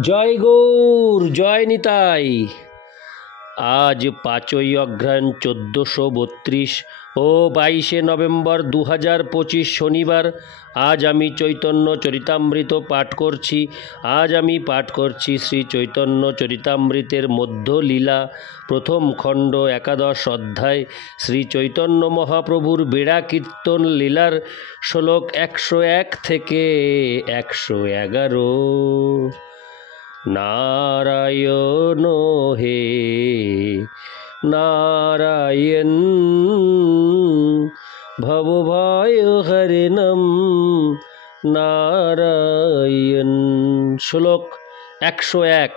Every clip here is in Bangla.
জয় গৌর, জয় নিতাই। আজ 5ই অঘ্রাণ 1432 ও 22শে নভেম্বর 2025 শনিবার। আজ আমি চৈতন্য চরিতামৃত পাঠ করছি। শ্রী চৈতন্য চরিতামৃতের মধ্য লীলা প্রথম খণ্ড 11 অধ্যায় শ্রী চৈতন্য মহাপ্রভুর বেড়া কীর্তন লীলার শ্লোক 101 থেকে 111। নারায়ণ হে নারায়ণ, ভবভয় হরিণম নারায়ণ। শ্লোক 101।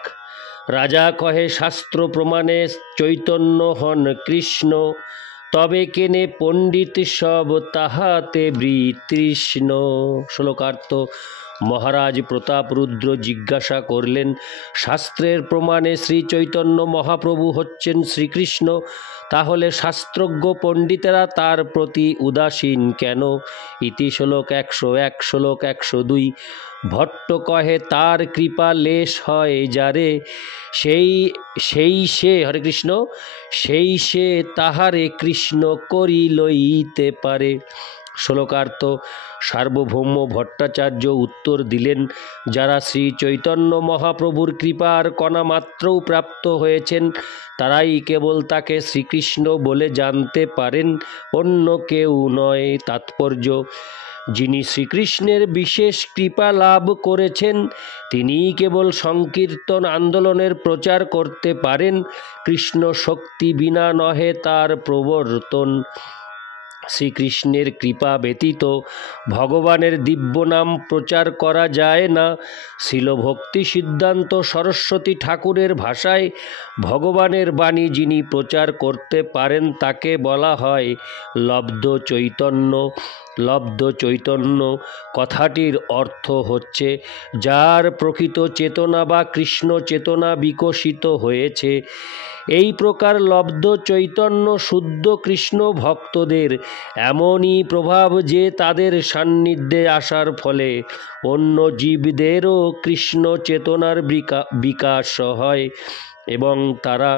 রাজা কহে শাস্ত্র প্রমাণে চৈতন্য হন কৃষ্ণ, তবে কেনে পণ্ডিত সব তাহাতে বিতৃষ্ণ। শ্লোকার্থ। মহারাজ প্রতাপরুদ্র জিজ্ঞাসা করলেন, শাস্ত্রের প্রমাণে শ্রী চৈতন্য মহাপ্রভু হচ্ছেন শ্রীকৃষ্ণ, তাহলে শাস্ত্রজ্ঞ পণ্ডিতেরা তার প্রতি উদাসীন কেন? ইতি শ্লোক 101। শ্লোক 102। ভট্ট কহে তার কৃপা লেশ হয় যারে, সেই সে হরে কৃষ্ণ, সেই সে তাহারে কৃষ্ণ করি লইতে পারে। শ্লোকার্থ। সার্বভৌম ভট্টাচার্য উত্তর দিলেন, যারা শ্রী চৈতন্য মহাপ্রভুর কৃপার কণা মাত্রও প্রাপ্ত হয়েছেন তারাই কেবল তাকে শ্রীকৃষ্ণ বলে জানতে পারেন, অন্য কেউ নয়। তাৎপর্য: যিনি শ্রীকৃষ্ণের বিশেষ কৃপা লাভ করেছেন তিনিই কেবল সংকীর্তন আন্দোলনের প্রচার করতে পারেন। কৃষ্ণ শক্তি বিনা নহে তার প্রবর্তন। শ্রীকৃষ্ণের কৃপা ব্যতীত ভগবানের দিব্য নাম প্রচার করা যায় না। শিল ভক্তি সিদ্ধান্ত সরস্বতী ঠাকুরের ভাষায় ভগবানের বাণী যিনি প্রচার করতে পারেন তাকে বলা হয় লব্ধ চৈতন্য। লব্ধ চৈতন্য কথাটির অর্থ হচ্ছে যার প্রকৃত চেতনা বা কৃষ্ণ চেতনা বিকশিত হয়েছে। এই প্রকার লব্ধ চৈতন্য শুদ্ধ কৃষ্ণ ভক্তদের এমনই প্রভাব যে তাদের সান্নিধ্যে আসার ফলে অন্য জীবদেরও কৃষ্ণ চেতনার বিকাশ হয় এবং তারা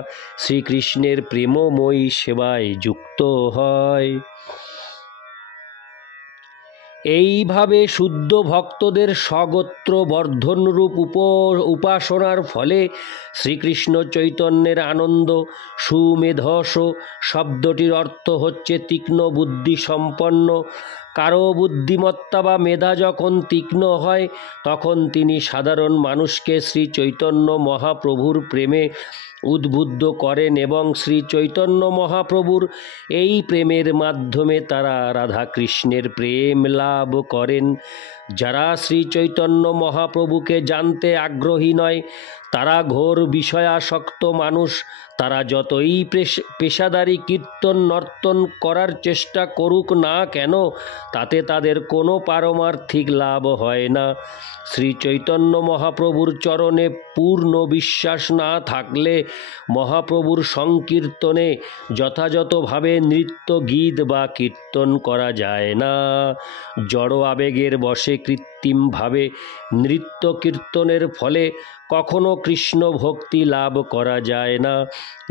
শ্রীকৃষ্ণের প্রেমময়ী সেবায় যুক্ত হয়। এইভাবে শুদ্ধ ভক্তদের স্বগোত্র বর্ধনরূপ উপাসনার ফলে শ্রীকৃষ্ণ চৈতন্যের আনন্দ। সুমেধস শব্দটির অর্থ হচ্ছে তীক্ষ্ণ বুদ্ধি সম্পন্ন। কারো বুদ্ধিমত্তা বা মেধা যখন তীক্ষ্ণ হয় তখন তিনি সাধারণ মানুষকে শ্রী চৈতন্য মহাপ্রভুর প্রেমে উদ্বুদ্ধ করেন এবং শ্রী চৈতন্য মহাপ্রভুর এই প্রেমের মাধ্যমে তারা রাধাকৃষ্ণের প্রেম লাভ করেন। যারা শ্রী চৈতন্য মহাপ্রভুকে জানতে আগ্রহী নয় তারা ঘোর বিষয়াসক্ত মানুষ। তারা যতই পেশাদারি কীর্তন নর্তন করার চেষ্টা করুক না কেন তাতে তাদের কোনো পারমার্থিক লাভ হয় না। শ্রী চৈতন্য মহাপ্রভুর চরণে পূর্ণ বিশ্বাস না থাকলে মহাপ্রভুর সংকীর্তনে যথাযথভাবে নৃত্য গীত বা কীর্তন করা যায় না। জড় আবেগের বশে কৃত্রিমভাবে নৃত্য কীর্তনের ফলে কখনো কৃষ্ণ ভক্তি লাভ করা যায় না।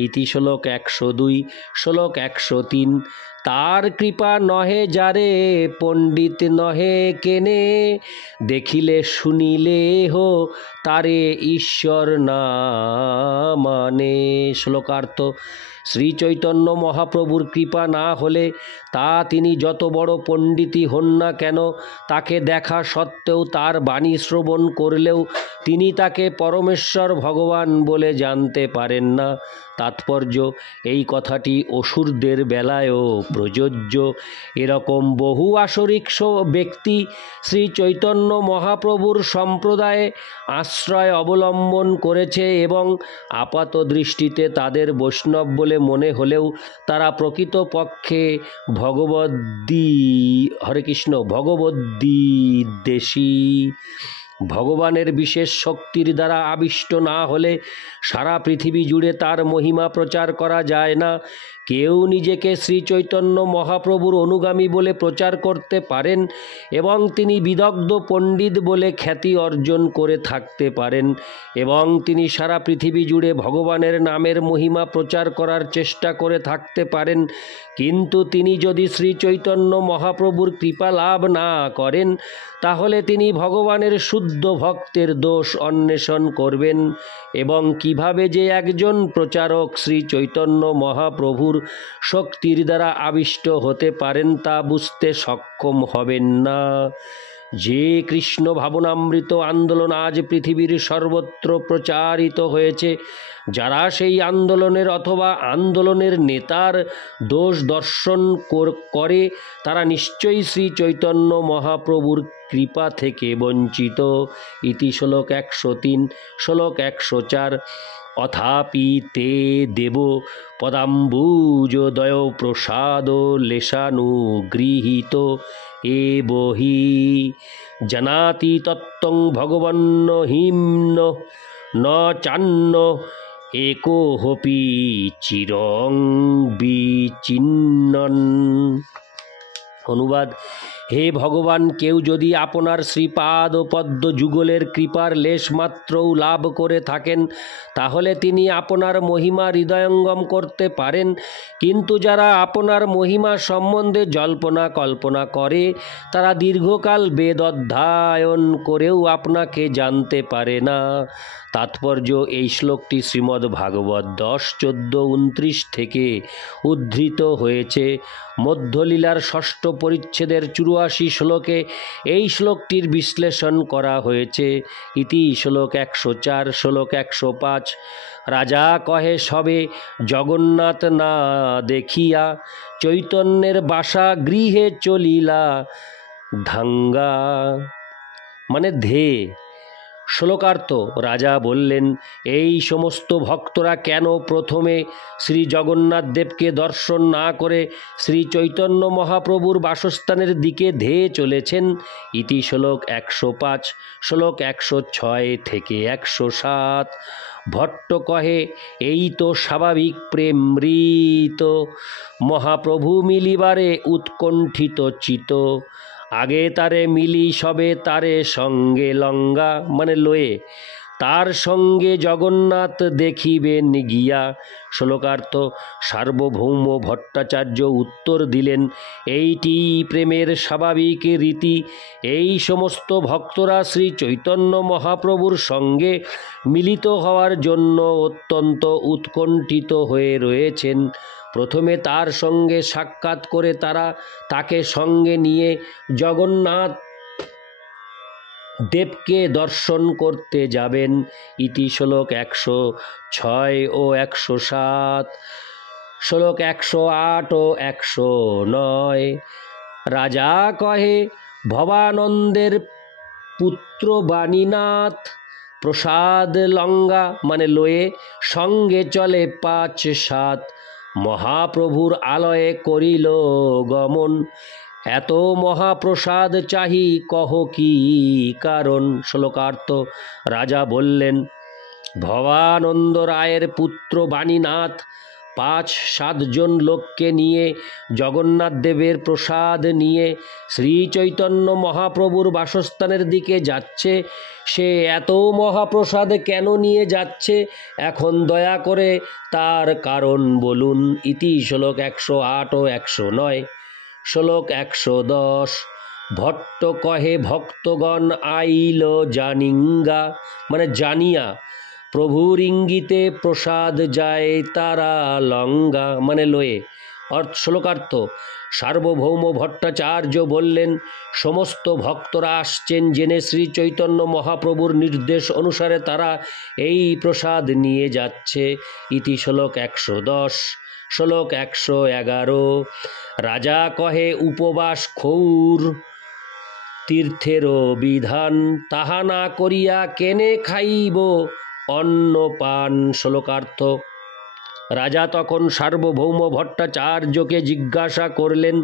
ইতি শ্লোক 102। শ্লোক 103। তার কৃপা নহে যারে, পণ্ডিত নহে কেনে, দেখিলে শুনিলে হো তারে ঈশ্বর না মানে। শ্লোকার্থ। শ্রী চৈতন্য মহাপ্রভুর কৃপা না হলে তা তিনি যত বড় পণ্ডিতই হন না কেন, তাকে দেখা সত্ত্বেও তার বাণী শ্রবণ করলেও তিনি তাকে পরমেশ্বর ভগবান বলে জানতে পারেন না। তাৎপর্য: এই কথাটি অসুরদের বেলায়ও প্রযোজ্য। এরকম বহু আসরিক ব্যক্তি শ্রী চৈতন্য মহাপ্রভুর সম্প্রদায়ে আশ্রয় অবলম্বন করেছে এবং আপাত দৃষ্টিতে তাদের বৈষ্ণব বলে মনে হলেও তারা প্রকৃতপক্ষে ভগবদ্বিদ্বেষী। ভগবানের বিশেষ শক্তির দ্বারা আবিষ্ট না হলে সারা পৃথিবী জুড়ে তার মহিমা প্রচার করা যায় না। কেউ নিজেকে শ্রী চৈতন্য মহাপ্রভুর অনুগামী বলে প্রচার করতে পারেন এবং তিনি বিদগ্ধ পণ্ডিত বলে খ্যাতি অর্জন করে থাকতে পারেন এবং তিনি সারা পৃথিবী জুড়ে ভগবানের নামের মহিমা প্রচার করার চেষ্টা করে থাকতে পারেন, কিন্তু তিনি যদি শ্রী চৈতন্য মহাপ্রভুর কৃপা লাভ না করেন তাহলে তিনি ভগবানের শুদ্ধ ভক্তের দোষ অন্বেষণ করবেন এবং কিভাবে যে একজন প্রচারক শ্রী চৈতন্য মহাপ্রভুর শক্তির দ্বারা আবিষ্ট হতে পারেন তা বুঝতে সক্ষম হবেন না। যে কৃষ্ণ ভাবনামৃত আন্দোলন আজ পৃথিবীর সর্বত্র প্রচারিত হয়েছে, যারা সেই আন্দোলনের অথবা আন্দোলনের নেতার দোষ দর্শন করে তারা নিশ্চয়ই শ্রী চৈতন্য মহাপ্রভুর কৃপা থেকে বঞ্চিত। ইতি শ্লোক 103, শ্লোক 104। অথাপি তে দেব পদাম্বুজোদয় প্রসাদ লেশানুগৃহীত এ বহি জানাতি তত্ত্বং ভগবন্ন হিম্ন ন চান্ন একোহপি চিরং বিচিন্নন। অনুবাদ: হে ভগবান, কেউ যদি আপনার শ্রীপাদ ও পদ্ম যুগলের কৃপার লেশমাত্রও লাভ করে থাকেন তাহলে তিনি আপনার মহিমা হৃদয়ঙ্গম করতে পারেন, কিন্তু যারা আপনার মহিমা সম্বন্ধে জল্পনা কল্পনা করে তারা দীর্ঘকাল বেদ অধ্যয়ন করেও আপনাকে জানতে পারে না। তাৎপর্য: এই শ্লোকটি শ্রীমদ্ ভাগবত 10.14-29 থেকে উদ্ধৃত হয়েছে। মধ্যলীলার ষষ্ঠ পরিচ্ছেদের 84 শ্লোকে এই শ্লোকটির বিশ্লেষণ করা হয়েছে। ইতি শ্লোক 104, শ্লোক 105। রাজা কহে সবে জগন্নাথ না দেখিয়া চৈতন্যের বাসা গৃহে চলিলা ধাঙ্গা, মানে ধে। শ্লোকার্থ: রাজা বললেন, এই সমস্ত ভক্তরা কেন প্রথমে শ্রী জগন্নাথ দেবকে দর্শন না করে শ্রী চৈতন্য মহাপ্রভুর বাসস্থানের দিকে ধেয়ে চলেছেন? ইতি শ্লোক 105, শ্লোক 106 থেকে 107। ভট্ট কহে, এই তো স্বাভাবিক প্রেমৃত মহাপ্রভু মিলিবারে উৎকণ্ঠিত চিত, আগে তারে মিলি সবে তারে সঙ্গে লঙ্গা, মানে লয়ে, তার সঙ্গে জগন্নাথ দেখিবেন গিয়া। শ্লোকার্থ: সার্বভৌম ভট্টাচার্য উত্তর দিলেন, এইটি প্রেমের স্বাভাবিক রীতি। এই সমস্ত ভক্তরা শ্রী চৈতন্য মহাপ্রভুর সঙ্গে মিলিত হওয়ার জন্য অত্যন্ত উৎকণ্ঠিত হয়ে রয়েছেন। প্রথমে তার সঙ্গে সাক্ষাৎ করে তারা তাকে সঙ্গে নিয়ে জগন্নাথ দেবকে দর্শন করতে যাবেন। ইতি শ্লোক 106 ও 107, শ্লোক 108 ও 109। রাজা কহে, ভবানন্দের পুত্র বাণীনাথ প্রসাদ লঙ্গা, মানে লয়ে, সঙ্গে চলে 5-7, মহাপ্রভুর আলয়ে করিল গমন, এত মহাপ্রসাদ চাহি কহ কি কারণ। শ্লোকার্থ: রাজা বললেন, ভবানন্দ রায়ের পুত্র বাণীনাথ 5-7 জন লোককে নিয়ে জগন্নাথ দেবের প্রসাদ নিয়ে শ্রী চৈতন্য মহাপ্রভুর বাসস্থানের দিকে যাচ্ছে। সে এত মহাপ্রসাদ কেন নিয়ে যাচ্ছে, এখন দয়া করে তার কারণ বলুন। ইতি শ্লোক 108 ও 109, শ্লোক 110। ভট্ট কহে, ভক্তগণ আইল জানিঙ্গা, মানে জানিয়া, প্রভুর ইঙ্গিতে প্রসাদ যায় তারা লঙ্গা, মানে লয়ে। শ্লোকার্থ: সার্বভৌম ভট্টাচার্য বললেন, সমস্ত ভক্তরা আসছেন জেনে শ্রী চৈতন্য মহাপ্রভুর নির্দেশ অনুসারে তারা এই প্রসাদ নিয়ে যাচ্ছে। ইতি শ্লোক 110, শ্লোক 111। রাজা কহে, উপবাস ক্ষৌর তীর্থেরও বিধান, তাহা না করিয়া কেনে খাইব অন্নপান। শ্লোকার্থ: রাজা তখন সার্বভৌম ভট্টাচার্যকে জিজ্ঞাসা করলেন,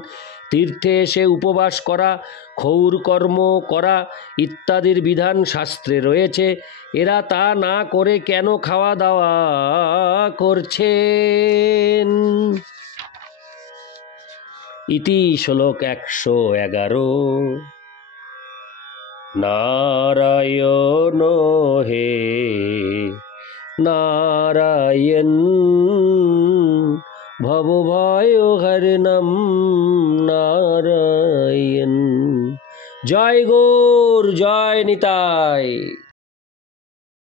তীর্থে এসে উপবাস করা, ক্ষৌর কর্ম করা ইত্যাদির বিধান শাস্ত্রে রয়েছে। এরা তা না করে কেন খাওয়া দাওয়া করছেন? ইতি শ্লোক 111। নারায়ণ হে নারায়ণ ভবভয়হরণম নারায়ণ। জয় গৌর, জয় নিতাই।